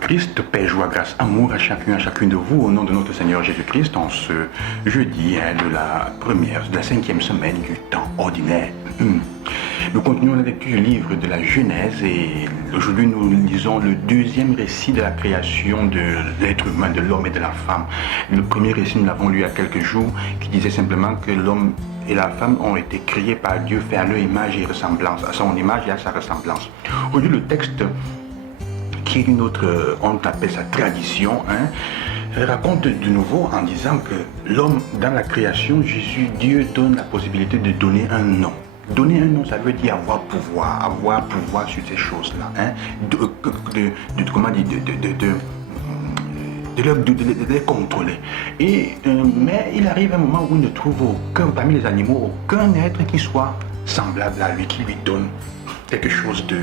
Christ, paix, joie, grâce, amour à chacun, à chacune de vous, au nom de notre Seigneur Jésus-Christ, en ce jeudi de la 5e semaine du temps ordinaire. Nous continuons la lecture du livre de la Genèse et aujourd'hui nous lisons le deuxième récit de la création de l'être humain, de l'homme et de la femme. Le premier récit, nous l'avons lu il y a quelques jours, qui disait simplement que l'homme et la femme ont été créés par Dieu, fait à leur image et ressemblance, à son image et à sa ressemblance. Aujourd'hui, le texte qui est une autre, on appelle ça tradition, raconte de nouveau en disant que l'homme, dans la création, Dieu donne la possibilité de donner un nom. Donner un nom, ça veut dire avoir pouvoir sur ces choses-là, de les contrôler. Mais il arrive un moment où il ne trouve aucun, parmi les animaux, aucun être qui soit semblable à lui, qui lui donne quelque chose de,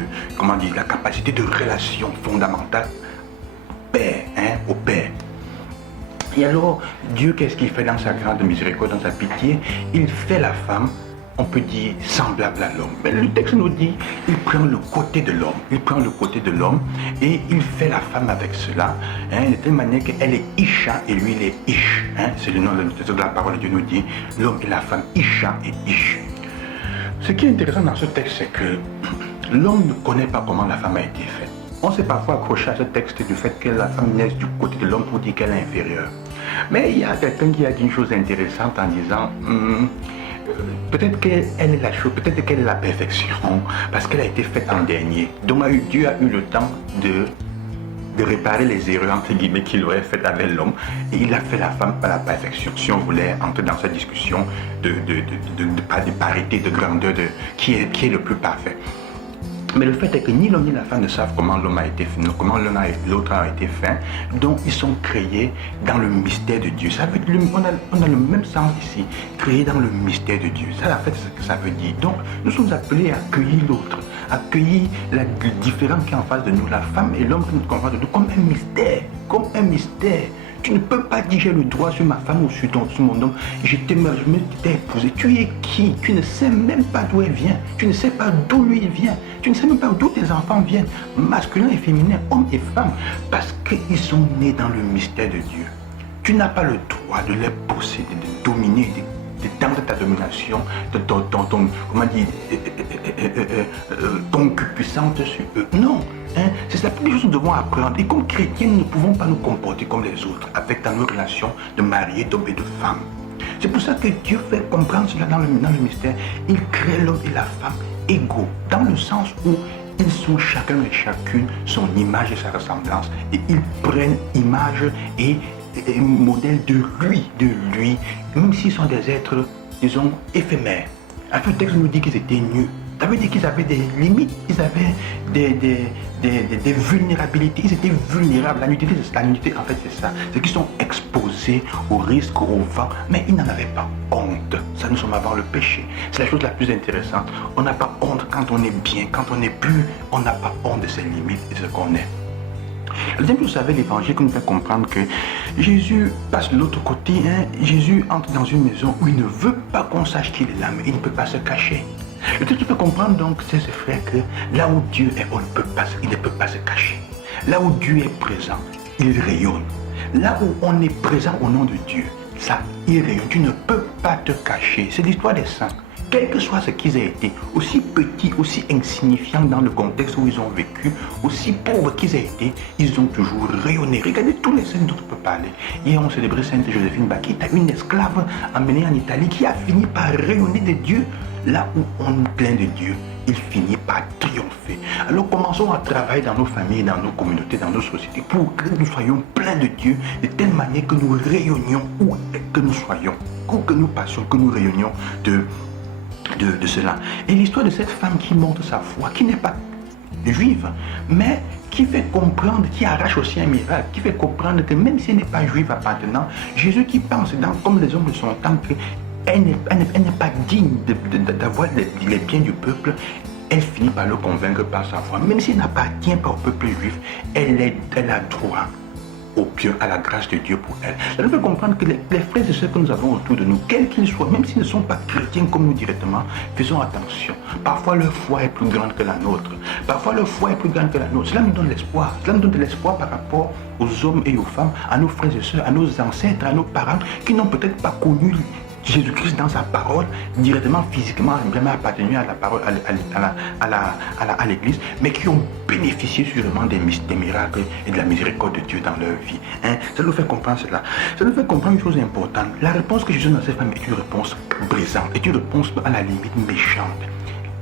la capacité de relation fondamentale, au Père. Et alors, Dieu, qu'est-ce qu'il fait dans sa grande miséricorde, dans sa pitié? Il fait la femme, on peut dire, semblable à l'homme. Mais le texte nous dit, il prend le côté de l'homme, et il fait la femme avec cela, de telle manière qu'elle est Isha et lui il est Ish. C'est le nom de la parole de Dieu nous dit, l'homme et la femme, Isha et Ish. Ce qui est intéressant dans ce texte, c'est que l'homme ne connaît pas comment la femme a été faite. On s'est parfois accroché à ce texte du fait que la femme naisse du côté de l'homme pour dire qu'elle est inférieure. Mais il y a quelqu'un qui a dit une chose intéressante en disant peut-être qu'elle est la chose, peut-être qu'elle est la perfection, parce qu'elle a été faite en dernier. Donc Dieu a eu le temps de réparer les erreurs entre guillemets qu'il aurait faites avec l'homme, et il a fait la femme par la perfection. Si on voulait entrer dans cette discussion de parité, de grandeur, de qui est le plus parfait. Mais le fait est que ni l'homme ni la femme ne savent comment l'homme a été fait, comment l'un et l'autre a été fait. Donc ils sont créés dans le mystère de Dieu. Ça veut dire, on a le même sens ici, créés dans le mystère de Dieu. Ça, en fait, c'est ce que ça veut dire. Donc nous sommes appelés à accueillir l'autre, accueillir le différent qui est en face de nous, la femme et l'homme qui nous en face de nous, comme un mystère, Tu ne peux pas dire j'ai le droit sur ma femme ou sur mon homme. Je t'ai épousé. Tu es qui? Tu ne sais même pas d'où elle vient. Tu ne sais pas d'où lui vient. Tu ne sais même pas d'où tes enfants viennent. Masculin et féminin, homme et femme. Parce qu'ils sont nés dans le mystère de Dieu. Tu n'as pas le droit de les posséder, de dominer, d'étendre ta domination, de concupiscence sur eux. Non. C'est la première chose que nous devons apprendre. Et comme chrétiens, nous ne pouvons pas nous comporter comme les autres, avec dans nos relations de mariés, d'hommes et de femmes. C'est pour ça que Dieu fait comprendre cela dans le mystère. Il crée l'homme et la femme égaux, dans le sens où ils sont chacun et chacune son image et sa ressemblance. Et ils prennent image et modèle de lui, même s'ils sont des êtres, disons, éphémères. Le texte nous dit qu'ils étaient nus. Ça veut dire qu'ils avaient des limites, ils avaient des vulnérabilités, ils étaient vulnérables. La nudité, en fait, c'est ça. C'est qu'ils sont exposés au risque, au vent, mais ils n'en avaient pas honte. Ça, nous sommes avant le péché. C'est la chose la plus intéressante. On n'a pas honte quand on est bien, quand on est pur, on n'a pas honte de ses limites et de ce qu'on est. La deuxième chose, vous savez, l'évangile qui nous fait comprendre que Jésus passe de l'autre côté. Jésus entre dans une maison où il ne veut pas qu'on sache qu'il est là, mais il ne peut pas se cacher. Le texte peut comprendre donc, c'est ce frère, que là où Dieu est, il ne peut pas se cacher. Là où Dieu est présent, il rayonne. Là où on est présent au nom de Dieu, ça, il rayonne. Tu ne peux pas te cacher. C'est l'histoire des saints. Quel que soit ce qu'ils aient été, aussi petits, aussi insignifiants dans le contexte où ils ont vécu, aussi pauvres qu'ils aient été, ils ont toujours rayonné. Regardez tous les saints dont on peut parler. Hier, on célébrait Sainte Joséphine Bakhita, une esclave emmenée en Italie qui a fini par rayonner de Dieu. Là où on est plein de Dieu, il finit par triompher. Alors commençons à travailler dans nos familles, dans nos communautés, dans nos sociétés, pour que nous soyons pleins de Dieu, de telle manière que nous rayonnions où que nous soyons, où que nous passions, que nous rayonnions de cela. Et l'histoire de cette femme qui montre sa foi, qui n'est pas juive, mais qui fait comprendre, qui arrache aussi un miracle, qui fait comprendre que même si elle n'est pas juive appartenant, Jésus qui pense, comme les hommes de son temps, qu'elle n'est pas digne d'avoir les biens du peuple, elle finit par le convaincre par sa foi. Même si elle n'appartient pas au peuple juif, elle a droit au bien, à la grâce de Dieu pour elles. Ça nous fait comprendre que les frères et sœurs que nous avons autour de nous, quels qu'ils soient, même s'ils ne sont pas chrétiens comme nous directement, faisons attention. Parfois leur foi est plus grande que la nôtre. Parfois leur foi est plus grande que la nôtre. Cela nous donne l'espoir. Cela nous donne de l'espoir par rapport aux hommes et aux femmes, à nos frères et sœurs, à nos ancêtres, à nos parents, qui n'ont peut-être pas connu Jésus-Christ dans sa parole, directement, physiquement, vraiment appartenu à la parole, à l'église, mais qui ont bénéficié sûrement des miracles et de la miséricorde de Dieu dans leur vie. Hein? Ça nous fait comprendre cela. Ça nous fait comprendre une chose importante. La réponse que Jésus donne à cette femme est une réponse brisante, est une réponse à la limite méchante.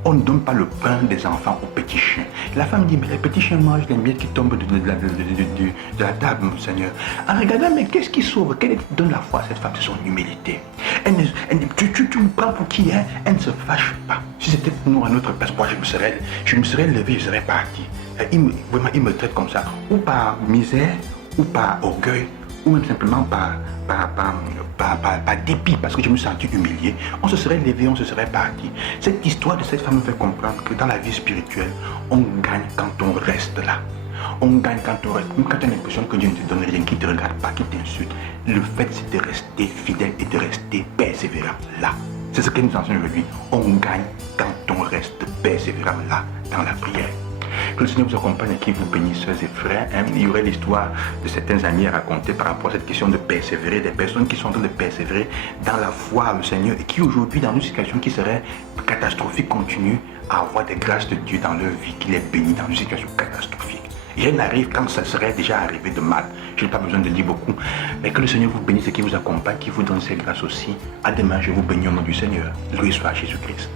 On ne donne pas le pain des enfants aux petits chiens. La femme dit, mais les petits chiens mangent les miettes qui tombent de la table, mon Seigneur. En regardant, mais qu'est-ce qui sauve? Quelle donne la foi à cette femme? C'est son humilité. Tu me prends pour qui? Hein? Elle ne se fâche pas. Si c'était nous à notre place, moi je me serais levé, je serais parti. Vraiment, il me traite comme ça. Ou par misère, ou par orgueil, ou même simplement par dépit, parce que je me sentais humilié, on se serait levé, on se serait parti. Cette histoire de cette femme me fait comprendre que dans la vie spirituelle, on gagne quand on reste là. On gagne quand on reste. Même quand tu as l'impression que Dieu ne te donne rien, qu'il ne te regarde pas, qu'il t'insulte. Le fait, c'est de rester fidèle et de rester persévérant là. C'est ce qu'elle nous enseigne aujourd'hui. On gagne quand on reste persévérant là, dans la prière. Que le Seigneur vous accompagne et qu'il vous bénisse, sœurs et frères. Il y aurait l'histoire de certains amis à raconter par rapport à cette question de persévérer, des personnes qui sont en train de persévérer dans la foi au Seigneur et qui aujourd'hui, dans une situation qui serait catastrophique, continuent à avoir des grâces de Dieu dans leur vie, qu'il est béni dans une situation catastrophique. Rien n'arrive quand ça serait déjà arrivé de mal. Je n'ai pas besoin de dire beaucoup. Mais que le Seigneur vous bénisse et qu'il vous accompagne, qu'il vous donne ses grâces aussi. À demain, je vous bénis au nom du Seigneur. Loué soit Jésus-Christ.